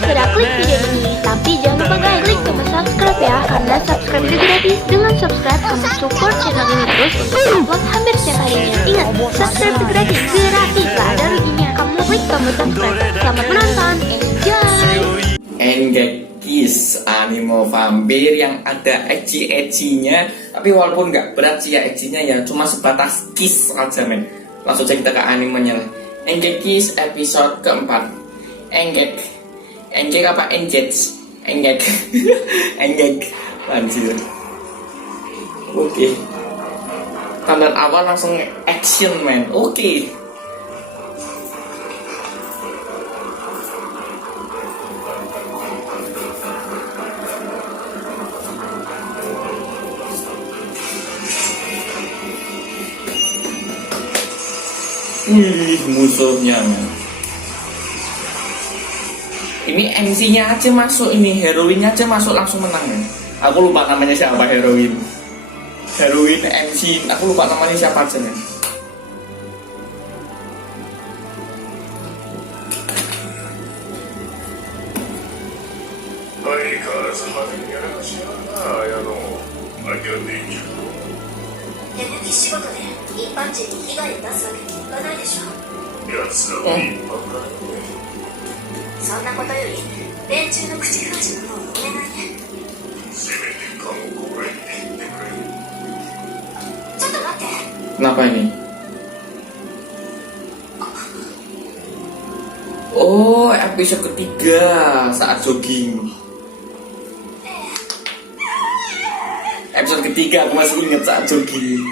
sudah klik video ini, tapi jangan lupa guys, klik tombol subscribe ya, karena subscribe itu gratis. Dengan subscribe, kamu support channel ini terus untuk upload hampir setiap harinya. Ingat, subscribe itu gratis, gak ada ruginya. Kamu klik tombol subscribe. Selamat menonton, enjoy! Engekis anime vampir yang ada ecchi-ecchinya, tapi walaupun nggak berat sih ya ecchinya ya, cuma sebatas kiss aja men. Langsung aja kita ke animenya lah. Engekis episode keempat. Engek apa engek? Engek engek anjir. Oke. Tanda awal langsung action man. Oke. Musuhnya man. Ini MC-nya aja masuk, ini heroinnya aja masuk langsung menang man. Aku lupa namanya siapa heroin MC, aku lupa namanya siapa aja man. Kenapa ini? Oh, episode ketiga saat jogging. Episode ketiga aku masih ingat saat jogging.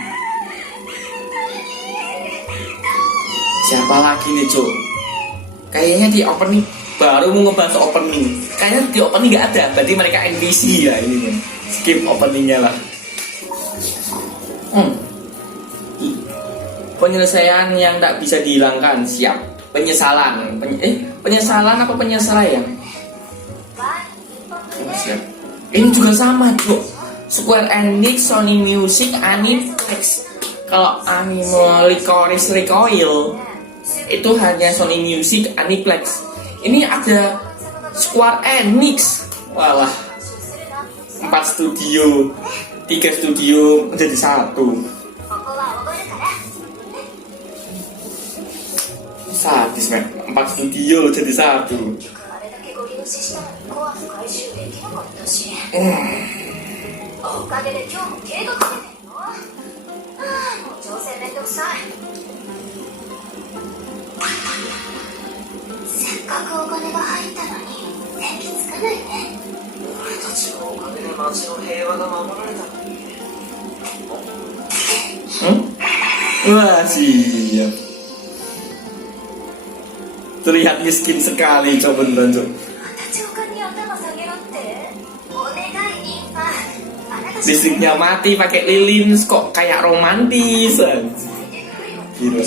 Siapa lagi nih Cok? Kayaknya di opening baru mau ngebahas opening. Kayaknya di opening nggak ada. Berarti mereka NPC ya ini man. Skip openingnya lah. Penyelesaian yang tak bisa dihilangkan. Siap. Penyesalan. Penyesalan apa penyesalan? Siap. Ini juga sama Cok. Square Enix, Sony Music, Aniplex. Kalau anime Licorice Recoil itu hanya Sony Music, Aniplex. Ini ada Square Enix. Walah, 4 studio, 3 studio menjadi 1. Sadis men, 4 studio jadi 1. Wah siap. Terlihat miskin sekali coba beneran coba. Listriknya mati pakai lilin kok kayak romantis. Gila.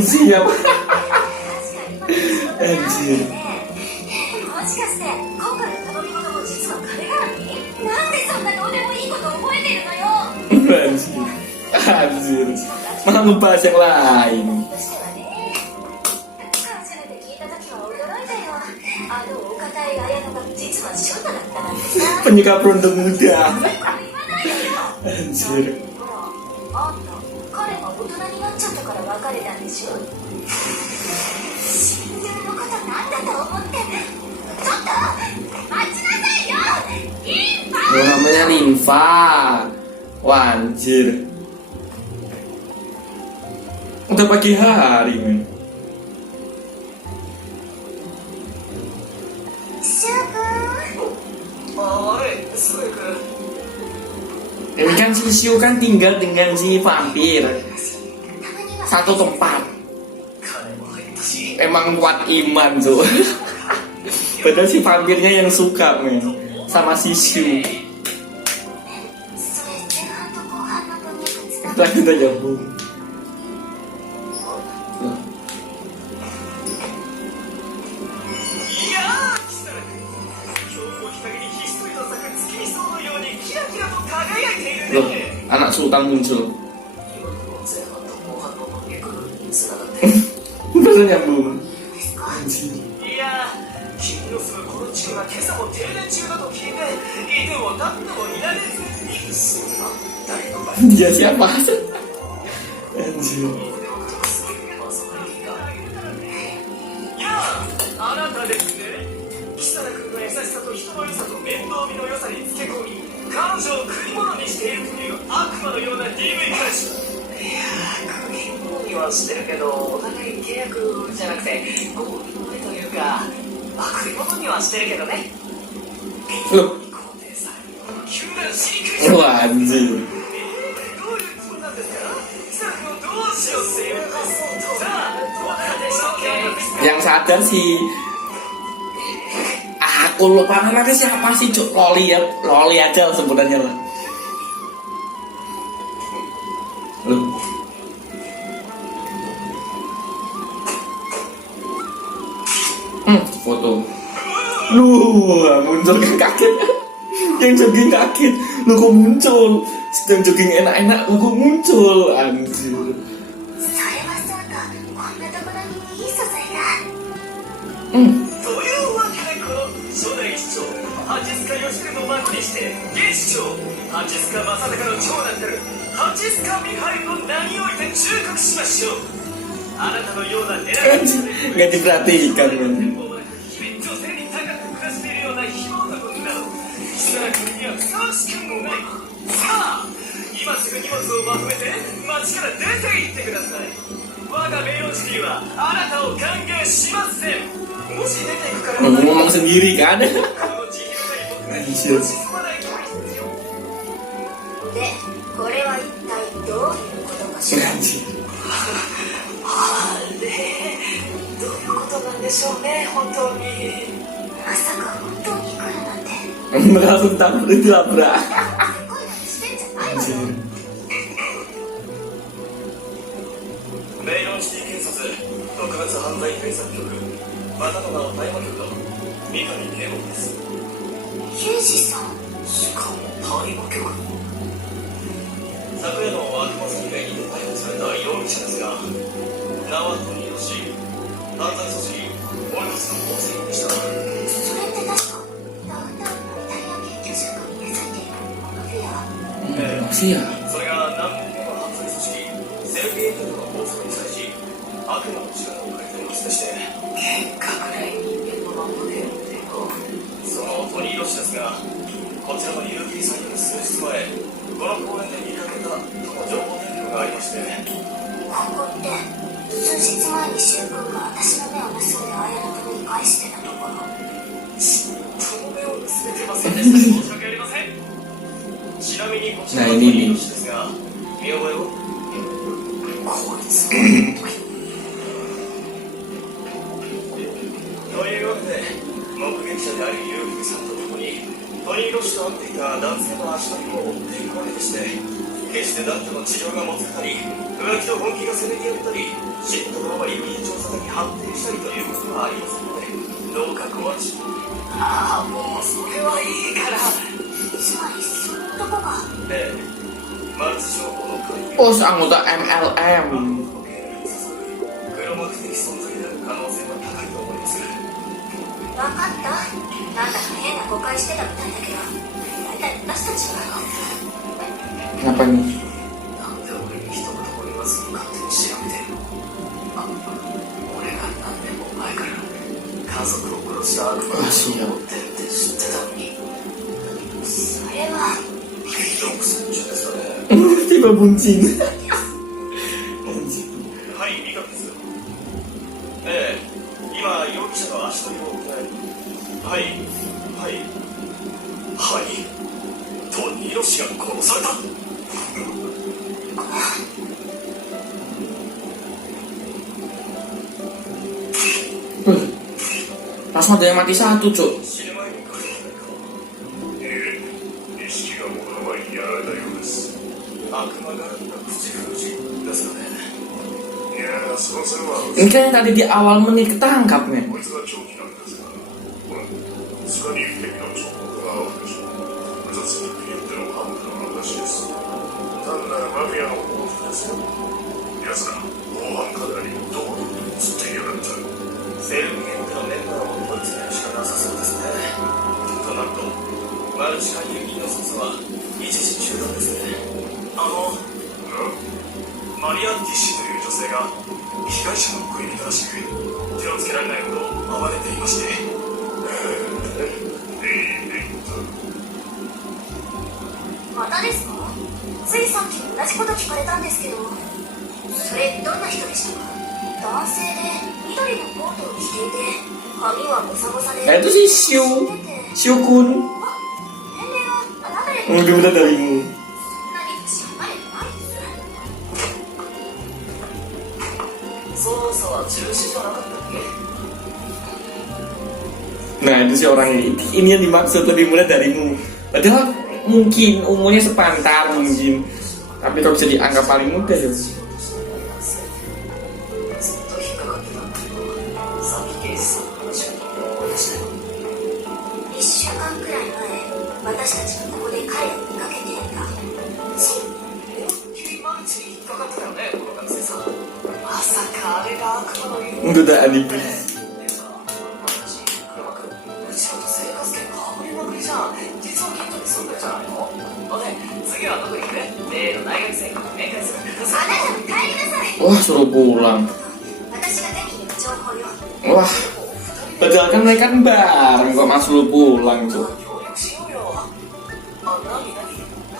Siap. Anjir. Anjir. Malah ngebahas yang lain. Penyuka beruntung muda. Anjir. Namanya Linfa. Wah, anjir. udah pagi hari men. Ini kan si Shu kan tinggal dengan si vampir satu tempat. Emang kuat iman tuh. Padahal si vampirnya yang suka men sama si Shu. Lanjut aja bu. Loh, anak sultan muncul. Bener nyambung. いや君の住むこの地区が今朝も停電中だと聞いていても立ってもいられずに誰の場合 Dia siapa? Anjir. いやあなたですねキサラ君の優しさと人の良さと面倒見の良さにつけ込み彼女を食い物にしているという悪魔のような DV 彼氏いや食い物にはしてるけどお互い契約じゃなくて合意の上というかまあ食い物にはしてるけどね Loh, 急な飼育員 wah anjir. どういうつもりなんですかキサラ君をどうしようっていうさあどうなるでしょうか Yang sadar si aku lupa namanya siapa sih Cuk. Loli ya, Loli aja lah sebutannya lah. Loh. Foto. Lu muncul kan kaget. Yang jogging kaget. Lu kok muncul? Sedang jogging enak-enak, lu kok muncul? Anjir. それはそうとこんなところにいい素材だ。というわけでこの初代市長八塚義輝の幕にして現市長八塚正隆の長男たる八塚ミハイルの名において忠告しましょうあなたのような狙い Nggak diperhatikan men. 女性に高く暮らしているような非道なことなどキサラ君にはふさわしくもないさあ今すぐ荷物をまとめて町から出て行ってください我が名誉地理はあなたを歓迎しませんもし出ていくから Ngomong sendiri kan? この地理のない僕が沈まないとで、これは一体どういうことかしら。 Anjir. あれどういうことなんでしょうね本当にまさか本当に来るなんて。 Langsung tampil dilabrak. こんなんしてんじゃないわよ。 メイロンシティ検察特別犯罪対策局またの名を大麻局の三上警部ですユージさん。しかも大麻局昨夜の悪魔殺害に逮捕された容疑者ですが名は富吉犯罪組織オルスの構成員でしたそれって確かダウンタウンのイタリア研究所が根付いているマフィア。 Masih ya? それが何年もの犯罪組織セルゲートの構想に際し悪魔の力を借りていますでして結果くらい人間のままでそのトニーロ氏ですがこちらの有機祭の数日前この公園で見かけたとの情報提供がありましてここって数日前にシュウ君が私の目を盗んで綾のために返してたところ。その目を盗めてませんでした申し訳ありませんちなみにこちらのトニーロ氏ですが見覚えをこいつというわけで目撃者であるユーキさんと共にトニーロ氏と会っていた男性の足取りを追っていくわけでして決して男女の事情がもつれたり浮気と本気がせめぎ合ったり嫉妬のまま郵便調査に発展したりということはありませんのでどうかご安心ああもうそれはいいからつまりその男が。ええマルチ商法の会議 Oh, anggota MLM. 黒幕的存在である可能性は高いと思います分かった。なんだか変な誤解してたみたいだけど、大体私たちは。 Kenapa nih? なんで俺に一言も言わずに勝手に調べてるあ俺が何年も前から家族を殺した悪魔の血を持ってるって知ってたのにそれは。独占中ですかね Tiba buncing. はい langsung ada yang mati satu, Cuk. 死ぬ前に来るんだ意識が戻る前にやられたようです悪魔が口封じですかねいやそうすれば Ini kan yang tadi di awal menit ketangkap, men. こいつが長期なんですがほら地下に敵の彫刻があるでしょう雑にクリエンテの幹部の話です単なるマフィアの報復ですよ奴ら防犯カメラにどこに映っていやがったセルミエントのメンバーを追い詰めるしかなさそうですねとなるとマルチ勧誘人の説は一時中断ですねマリア・ティッシュという女性が被害者の恋人らしく手をつけられないほど暴れていましてまたですか？ついさっきも同じこと聞かれたんですけど、それどんな人でしたか？男性で緑のコートを着ていて、髪はボサボサで、 Nah, itu si Shu-kun. 年齢はあなたより Lebih muda darimu. そんなに知らないです捜査は中止じゃなかったっけ Nah, itu si orang ini yang dimaksud lebih muda darimu. Padahal mungkin umurnya sepantar mungkin. Tapi kok bisa dianggap paling muda ya? ずっと引っかかってたんだけどさっき刑事さんの話を聞いて思い出したよ1週間くらい前、私たちがここで彼を見かけていた。君マルチに引っかかってたよねこの学生さんまさかあれが悪魔の言う Godaan iblis. 私黒幕うちらと生活圏かぶりまくりじゃん実はヒントに住んでるじゃないので次はどこ行く例の大学生に面会するあなたも帰りなさい。 Wah, suruh pulang. 私が手に入れた情報よ。 Wah, padahal kan mereka kan bareng kok mas lu pulang tuh. 協力しようよ何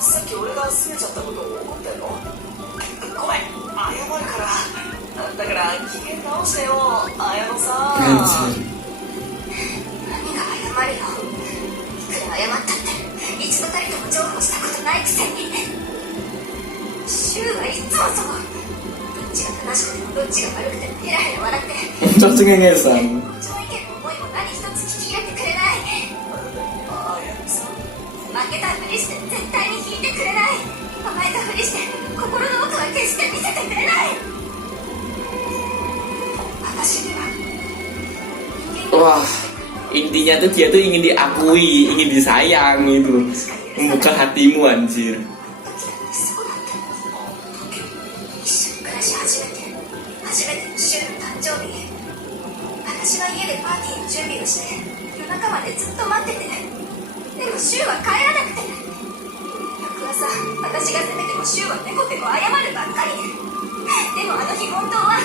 さっき俺が拗ねちゃったこと怒ってんのごめん謝るからだから機嫌直してよ綾野さん Anjir. 何が謝るよ。いくら謝ったって一度たりとも譲歩したことないくせに。シュウはいつもそう。どっちが正しくてもどっちが悪くてもヘラヘラ笑って Cocok ngesan. こっちの意見も思いも何一つ聞き入れてくれない。綾野さん負けたふりして絶対に引いてくれない。甘えたふりして心の奥は決して見せてくれない。私には Wah, intinya tuh dia tuh ingin diakui, ingin disayang gitu. Membuka hatimu anjir. そうだった一緒に暮らし初めてのシュウの誕生日、私は家でパーティーの準備をして夜中までずっと待ってて、でもシュウは帰らなくて、翌朝私が責めてもシュウはペコペコ謝るばっかり。でもあの日本当は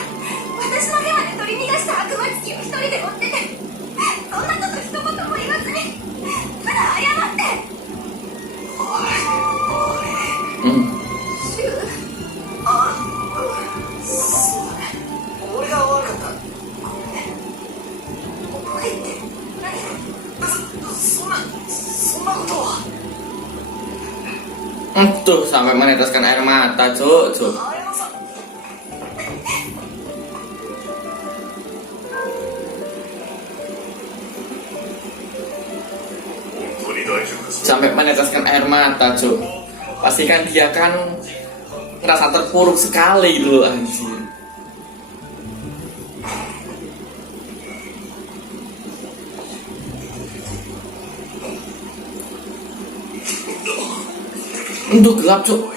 私の手まで取り逃がした悪魔つきを一人で持ってて、そんなこと一言も言わずにただ謝って。 Hmm. シュウ、そうだね俺が悪かった覚えて何？そんなことは Tuh sampai meneteskan air mata, cuk. 綾野さん 本当に大丈夫ですか Sampai meneteskan air mata, cuk. Pasti kan dia kan ngerasa terpuruk sekali gitu loh anjir. Untuk gelap, cuk.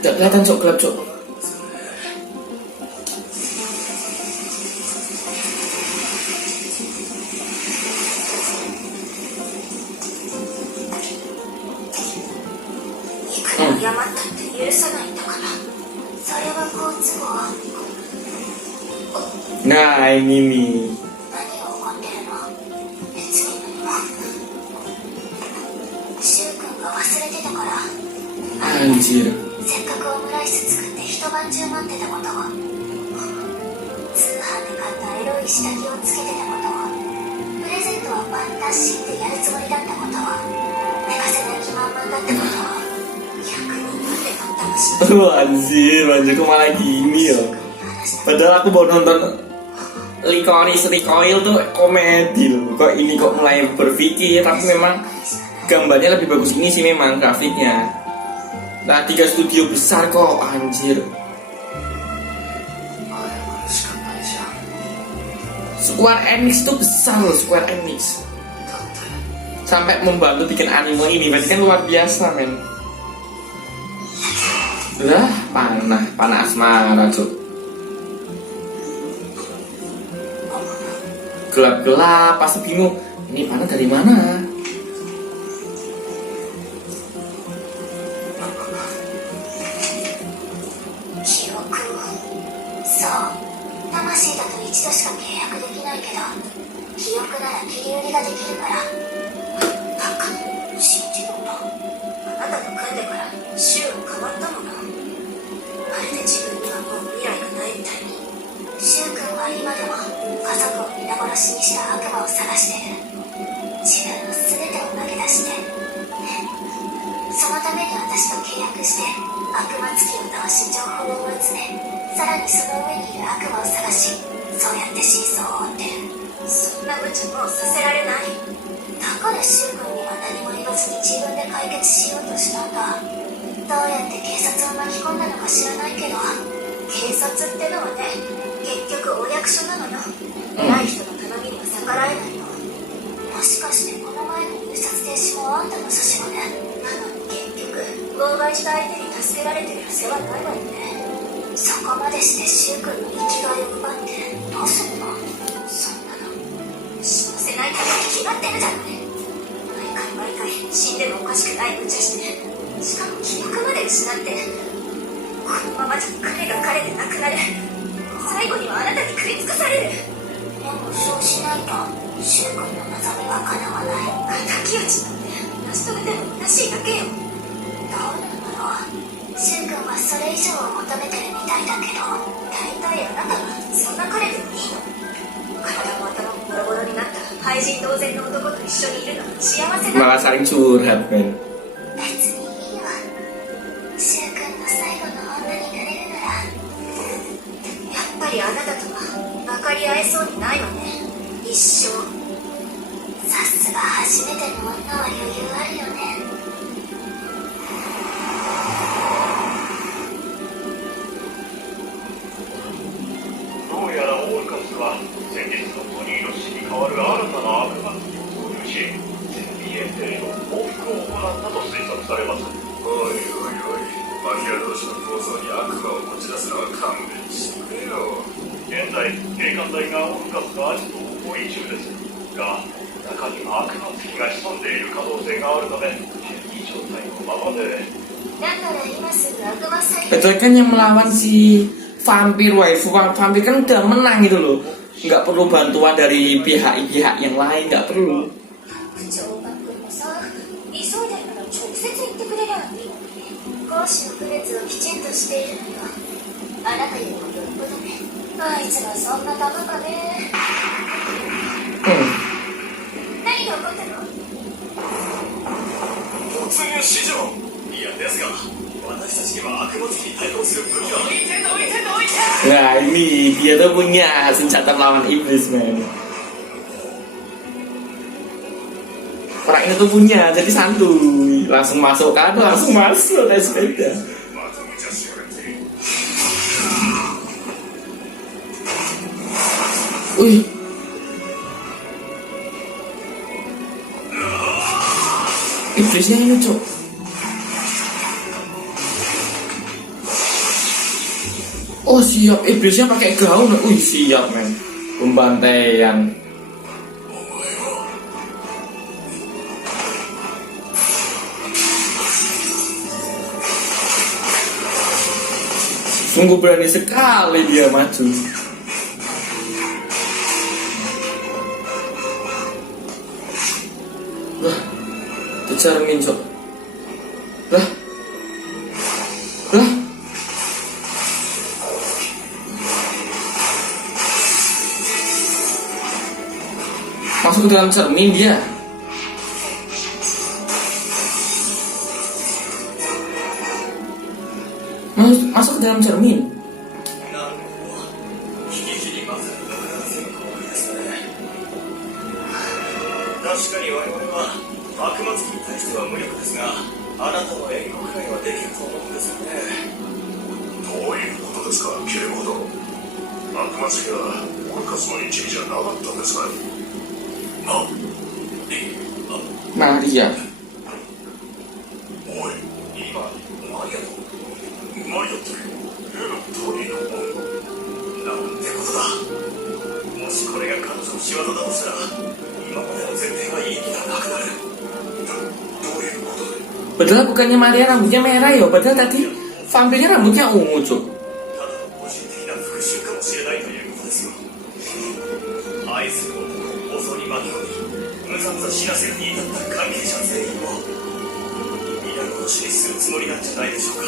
Gak kelihatan, cuk, gelap, cuk. Hmm. 謝ったって許さないんだから。それは好都合。 Nah ini nih. 何を怒ってるの？別に何も。シュウ君が忘れてたから。 Anjir. せっかくオムライス作って一晩中待ってたことを、通販で買ったエロい下着をつけてたことを、プレゼントはファンタッシーってやるつもりだったことを、寝かせない気満々だったことを、100人分で買った虫 Anjir, kok malah gini ya. 話した Padahal aku baru nonton Licorice Recoil tuh komedi loh. Kok ini kok mulai berpikir. Tapi memang gambarnya lebih bagus ini sih memang grafiknya. Nah 3 studio besar kok anjir. Square Enix tuh besar loh, Square Enix. Sampai membantu bikin anime ini, berarti kan luar biasa men. Lah, panah asmara cuk. Gelap-gelap, pasti bingung. Ini panah dari mana? Malah saling curhat men. Betul kan yang melawan si vampir waifu, vampir kan udah menang gitu loh. Nggak perlu bantuan dari pihak yang lain, nggak perlu. Nah ini dia tuh punya senjata melawan iblis men. Orang ini tuh punya, jadi santuy. Langsung masuk kan, langsung masuk dari sepeda. Wih. Iblisnya ini cok. Oh siap, iblisnya pakai gaun. Wih siap men. Pembantaian. Sungguh berani sekali dia maju. Lah, itu cermin cok. Lah. Masuk ke dalam cermin dia. Masuk ke dalam cermin. カズマ一味じゃなかったんですか。あ、Maria. おい、今マリアとトニーのなんてことだ。もしこれが彼女の仕業だとしたら、今までの前提が意味がなくなる。どういうことだ。 Padahal bukannya Maria rambutnya merah ya, padahal tadi vampirnya rambutnya ungu, Cuk. ただの個人的な復讐かもしれないということですよ。愛する男を襲い巻き込み、むざむざ死なせるに至った関係者全員を皆殺しにするつもりなんじゃないでしょうか。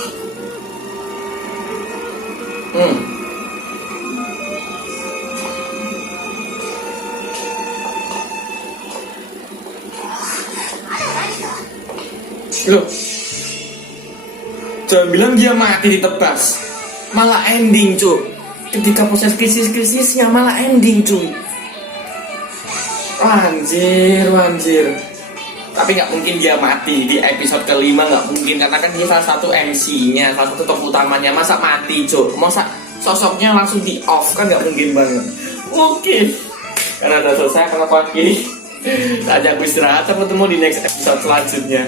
Loh, jangan bilang dia mati ditebas, malah ending, Cuk. Ketika proses krisis-krisisnya malah ending, cuy. Anjir. Tapi nggak mungkin dia mati di episode kelima, nggak mungkin, karena kan dia salah satu MC-nya, salah satu tokoh utamanya. Masa mati, Cuk? Masa sosoknya langsung di off, kan nggak mungkin banget. Oke, karena udah selesai, kalau pagi saja aku istirahat. Sampai ketemu di next episode selanjutnya.